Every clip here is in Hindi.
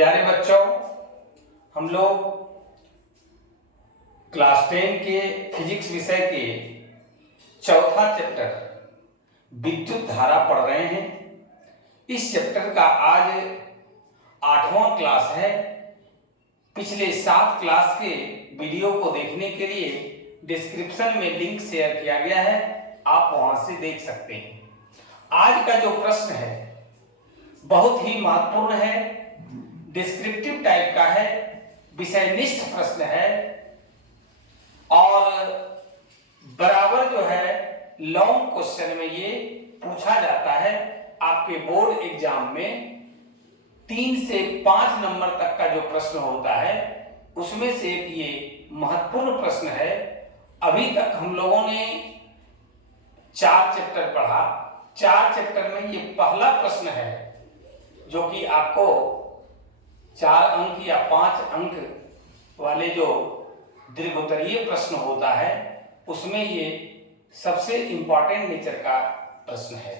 प्यारे बच्चों, हम लोग क्लास 10 के फिजिक्स विषय के चौथा चैप्टर विद्युत धारा पढ़ रहे हैं। इस चैप्टर का आज 8वां क्लास है। पिछले 7 क्लास के वीडियो को देखने के लिए डिस्क्रिप्शन में लिंक शेयर किया गया है, आप वहां से देख सकते हैं। आज का जो प्रश्न है बहुत ही महत्वपूर्ण है, डिस्क्रिप्टिव टाइप का है, विषयनिष्ठ प्रश्न है और बराबर जो है लॉन्ग क्वेश्चन में ये पूछा जाता है। आपके बोर्ड एग्जाम में 3 से 5 नंबर तक का जो प्रश्न होता है उसमें से ये महत्वपूर्ण प्रश्न है। अभी तक हम लोगों ने 4 चैप्टर पढ़ा। 4 चैप्टर में ये पहला प्रश्न है जो कि आपको 4 अंक या 5 अंक वाले जो दीर्घोत्तरीय प्रश्न होता है उसमें ये सबसे इंपॉर्टेंट नेचर का प्रश्न है।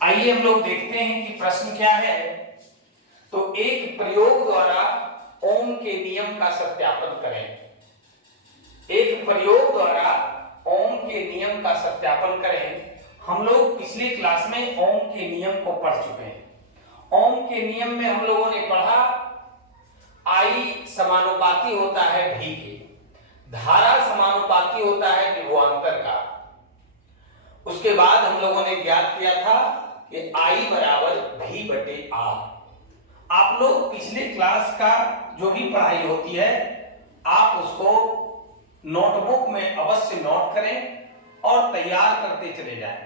आइए हम लोग देखते हैं कि प्रश्न क्या है। तो एक प्रयोग द्वारा ओम के नियम का सत्यापन करें। एक प्रयोग द्वारा ओम के नियम का सत्यापन करें। हम लोग पिछली क्लास में ओम के नियम को पढ़ चुके हैं। ओम के नियम में हम लोगों ने पढ़ा I समानुपाती होता है V के, धारा समानुपाती होता है विभवांतर का। उसके बाद हम लोगों ने ज्ञात किया था कि I बराबर V/R। आप लोग पिछले क्लास का जो भी पढ़ाई होती है आप उसको नोटबुक में अवश्य नोट करें और तैयार करते चले जाएं।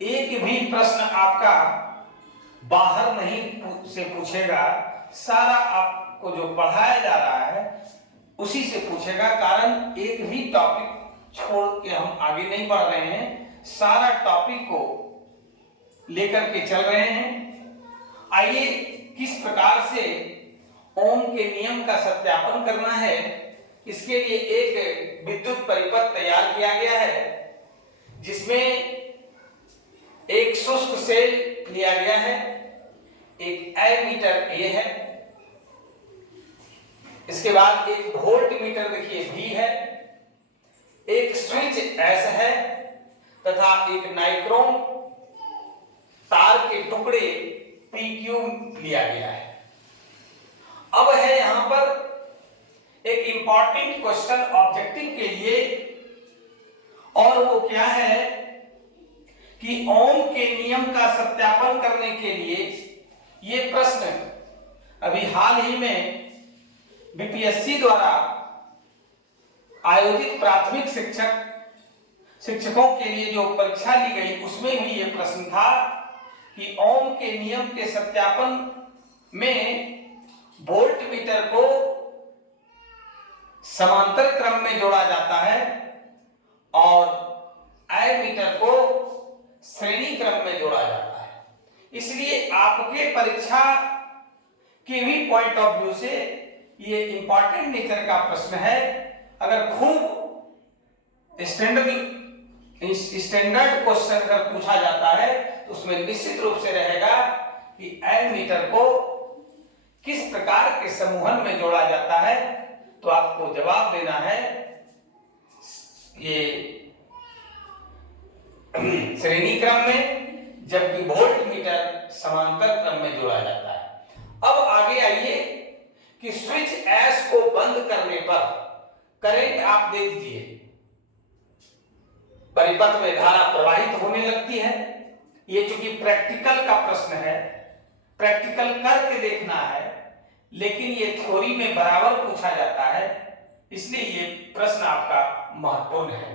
एक भी प्रश्न आपका बाहर नहीं से पूछेगा, सारा आपको जो पढ़ाया जा रहा है उसी से पूछेगा। कारण एक भी टॉपिक छोड़ के हम आगे नहीं बढ़ रहे हैं, सारा टॉपिक को लेकर के चल रहे हैं। आइए किस प्रकार से ओम के नियम का सत्यापन करना है, इसके लिए एक विद्युत परिपथ तैयार किया गया है जिसमें एक शुष्क सेल लिया गया है, एक एमीटर ए है, इसके बाद एक वोल्ट मीटर देखिए V है, एक स्विच S है तथा एक नाइक्रोम तार के टुकड़े PQ लिया गया है। अब है यहां पर एक इंपॉर्टेंट क्वेश्चन ऑब्जेक्टिव के लिए, और वो क्या है कि ओम के नियम का सत्यापन करने के लिए ये प्रश्न अभी हाल ही में बीपीएससी द्वारा आयोजित प्राथमिक शिक्षकों के लिए जो परीक्षा ली गई उसमें भी ये प्रश्न था कि ओम के नियम के सत्यापन में वोल्ट मीटर को समांतर क्रम में जोड़ा जाता है और एमीटर को श्रेणी क्रम में जोड़ा जाता है। इसलिए आपके परीक्षा के भी पॉइंट ऑफ व्यू से ये इंपॉर्टेंट नेचर का प्रश्न है। अगर खूब स्टैंडर्ड क्वेश्चन अगर पूछा जाता है तो उसमें निश्चित रूप से रहेगा कि एमीटर को किस प्रकार के समूहन में जोड़ा जाता है। तो आपको जवाब देना है ये श्रेणी क्रम में, जबकि वोल्ट मीटर समांतर क्रम में जोड़ा जाता है। अब आगे आइए कि स्विच S को बंद करने पर करंट आप दे दीजिए, परिपथ में धारा प्रवाहित होने लगती है। ये चूंकि प्रैक्टिकल का प्रश्न है, प्रैक्टिकल करके देखना है, लेकिन ये थ्योरी में बराबर पूछा जाता है, इसलिए ये प्रश्न आपका महत्वपूर्ण है।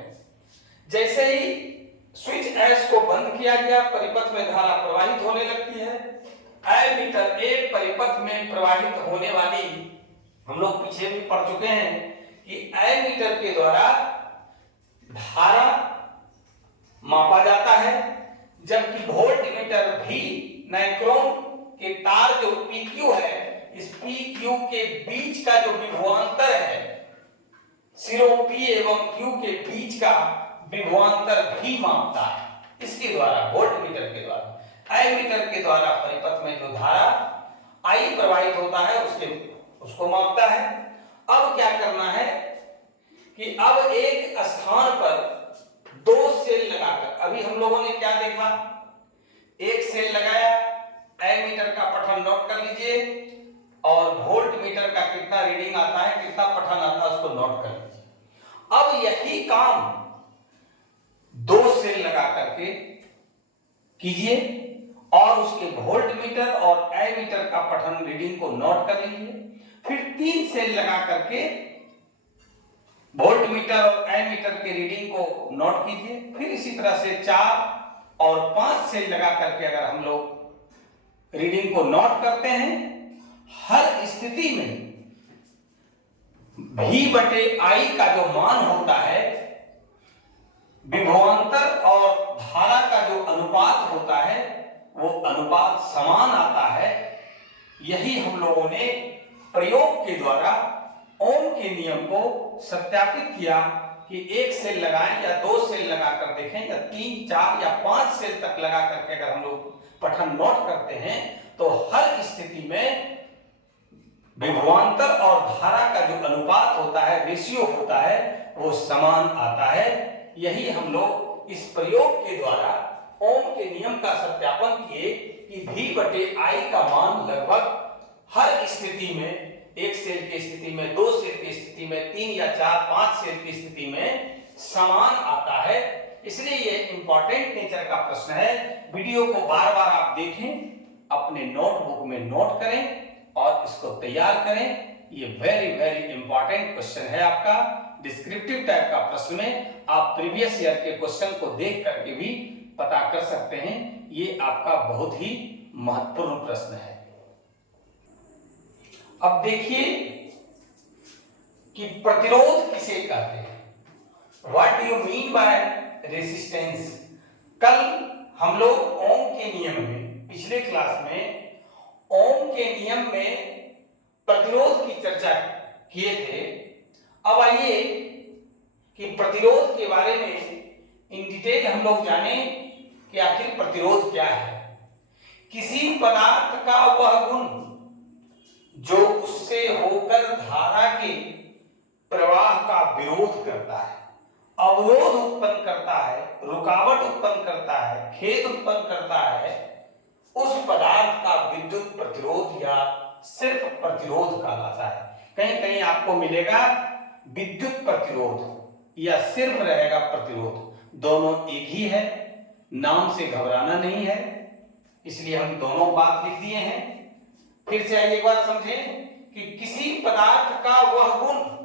जैसे ही स्विच S को बंद किया गया, परिपथ में धारा प्रवाहित होने लगती है। एमीटर ए परिपथ में प्रवाहित होने वाली, हम लोग पीछे भी पढ़ चुके हैं कि एमीटर के द्वारा धारा मापा जाता है, जबकि वोल्ट मीटर भी नाइक्रोम के तार जो PQ है, इस PQ के बीच का जो विभवांतर है, सिरों P एवं Q के बीच का विभवांतर भी मापता है। इसके द्वारा वोल्ट मीटर के द्वारा, एमीटर के द्वारा परिपथ में जो धारा आई प्रवाहित होता है उसको मापता है। अब क्या करना है कि अब एक स्थान पर 2 सेल लगाकर, अभी हम लोगों ने क्या देखा, एक सेल लगाया, एमीटर का पठन नोट कर लीजिए और वोल्ट मीटर का कितना रीडिंग आता है, कितना पठन आता है उसको नोट कर लीजिए। अब यही काम 2 सेल लगा करके कीजिए और उसके वोल्ट मीटर और एमीटर का पठन रीडिंग को नोट कर लीजिए। फिर 3 सेल लगा करके वोल्ट मीटर और एमीटर के रीडिंग को नोट कीजिए। फिर इसी तरह से 4 और 5 सेल लगा करके अगर हम लोग रीडिंग को नोट करते हैं, हर स्थिति में V/I का जो मान होता है, विभवांतर और धारा का जो अनुपात होता है, वो अनुपात समान आता है। यही हम लोगों ने प्रयोग के द्वारा ओम के नियम को सत्यापित किया कि एक सेल लगाएं या 2 सेल लगाकर देखें या 3, 4 या 5 सेल तक लगा करके अगर हम लोग पठन नोट करते हैं तो हर स्थिति में विभवांतर और धारा का जो अनुपात होता है, रेशियो होता है, वो समान आता है। यही हम लोग इस प्रयोग के द्वारा ओम के नियम का सत्यापन किए कि V/I का मान लगभग हर स्थिति में, एक सेल की स्थिति में, 2 सेल की स्थिति में, 3 या 4, 5 सेल की स्थिति में समान आता है। इसलिए ये इंपॉर्टेंट नेचर का प्रश्न है। वीडियो को बार बार आप देखें, अपने नोटबुक में नोट करें और इसको तैयार करें। ये वेरी वेरी इंपॉर्टेंट क्वेश्चन है आपका। डिस्क्रिप्टिव टाइप का प्रश्न में आप प्रीवियस ईयर के क्वेश्चन को देख करके भी पता कर सकते हैं। ये आपका बहुत ही महत्वपूर्ण प्रश्न है। अब देखिए कि प्रतिरोध किसे कहते हैं, what do you mean by resistance. कल हम लोग ओम के नियम में, पिछले क्लास में ओम के नियम में प्रतिरोध की चर्चा किए थे। अब आइए कि प्रतिरोध के बारे में इन डिटेल हम लोग जाने कि आखिर प्रतिरोध क्या है। किसी पदार्थ का वह गुण जो उससे होकर धारा के प्रवाह का विरोध करता है, अवरोध उत्पन्न करता है, रुकावट उत्पन्न करता है, खेद उत्पन्न करता है, उस पदार्थ का विद्युत प्रतिरोध या सिर्फ प्रतिरोध कहलाता है। कहीं कहीं आपको मिलेगा विद्युत प्रतिरोध या सिर्फ रहेगा प्रतिरोध, दोनों एक ही है, नाम से घबराना नहीं है, इसलिए हम दोनों बात लिख दिए हैं। फिर से एक बार समझें कि किसी पदार्थ का वह गुण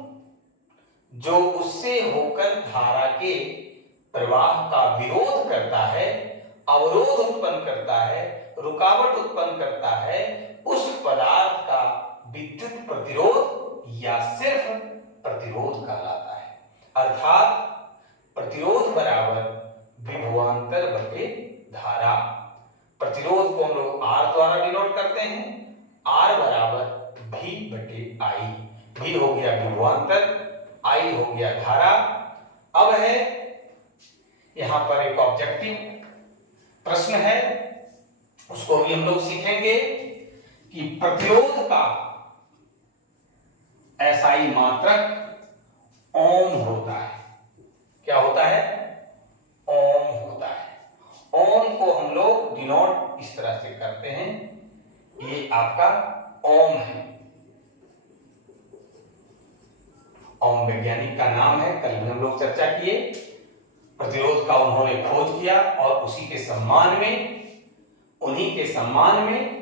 जो उससे होकर धारा के प्रवाह का विरोध करता है, अवरोध उत्पन्न करता है, रुकावट उत्पन्न करता है, उस पदार्थ का विद्युत प्रतिरोध या सिर्फ प्रतिरोध कहलाता है। अर्थात प्रतिरोध बराबर विभवांतर बटे धारा। प्रतिरोध को हम लोग R द्वारा डिनोट करते हैं, R बराबर V/I। V हो गया विभवांतर, I हो गया धारा। अब है यहां पर एक ऑब्जेक्टिव प्रश्न है, उसको भी हम लोग सीखेंगे कि प्रतिरोध का SI मात्रक ओम होता है। क्या होता है? ओम होता है। ओम को हम लोग डिनोट इस तरह से करते हैं, ये आपका ओम है। ओम वैज्ञानिक का नाम है, कल भी हम लोग चर्चा किए। प्रतिरोध का उन्होंने खोज किया और उसी के सम्मान में, उन्हीं के सम्मान में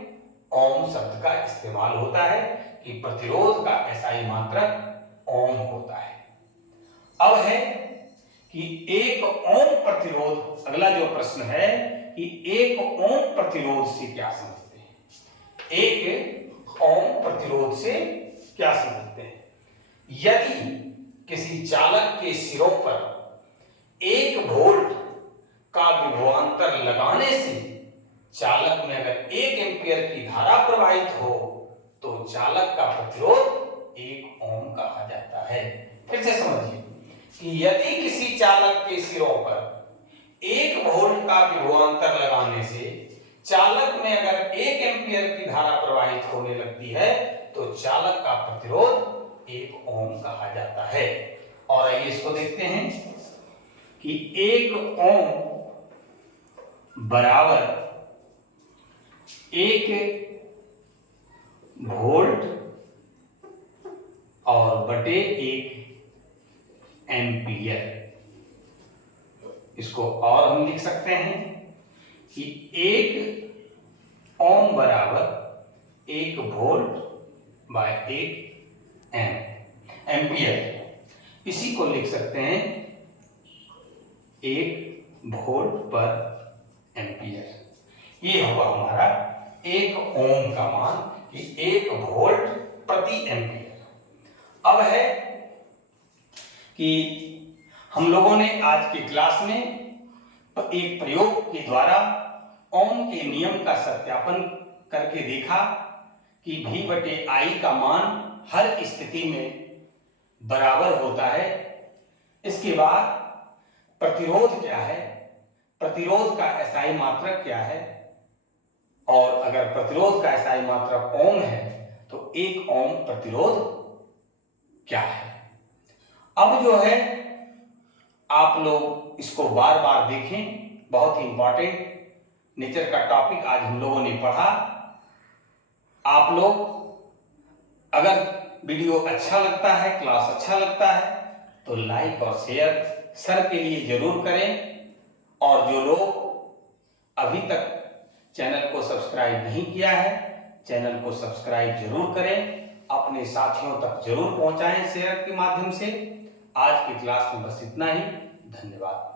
ओम शब्द का इस्तेमाल होता है कि प्रतिरोध का SI मात्रक ओम होता है। अब है कि एक ओम प्रतिरोध, अगला जो प्रश्न है कि एक ओम प्रतिरोध से क्या समझते हैं। एक ओम प्रतिरोध से क्या समझते हैं? यदि किसी चालक के सिरों पर 1 वोल्ट का विभवांतर लगाने से चालक में अगर 1 एम्पियर की धारा प्रवाहित हो तो चालक का प्रतिरोध 1 ओम कहा जाता है। फिर से समझिए कि यदि किसी चालक के सिरों पर 1 वोल्ट का विभवांतर लगाने से चालक में अगर 1 एम्पीयर की धारा प्रवाहित होने लगती है तो चालक का प्रतिरोध 1 ओम कहा जाता है। और आइए इसको देखते हैं कि 1 ओम बराबर 1 वोल्ट और बटे 1 एम्पीयर। इसको और हम लिख सकते हैं कि 1 ओम बराबर 1 वोल्ट बाय 1 एम्पियर। इसी को लिख सकते हैं 1 वोल्ट पर एम्पियर। ये होगा हमारा 1 ओम का मान कि 1 वोल्ट प्रति एम्पियर। अब है कि हम लोगों ने आज की क्लास में एक प्रयोग के द्वारा ओम के नियम का सत्यापन करके देखा कि V बटे I का मान हर स्थिति में बराबर होता है। इसके बाद प्रतिरोध क्या है, प्रतिरोध का SI मात्रक क्या है, और अगर प्रतिरोध का SI मात्रक ओम है तो 1 ओम प्रतिरोध क्या है। अब जो है आप लोग इसको बार बार देखें, बहुत ही इंपॉर्टेंट नेचर का टॉपिक आज हम लोगों ने पढ़ा। आप लोग अगर वीडियो अच्छा लगता है, क्लास अच्छा लगता है तो लाइक और शेयर सर के लिए जरूर करें। और जो लोग अभी तक चैनल को सब्सक्राइब नहीं किया है, चैनल को सब्सक्राइब जरूर करें, अपने साथियों तक जरूर पहुंचाएं शेयर के माध्यम से। आज की क्लास में बस इतना ही। धन्यवाद।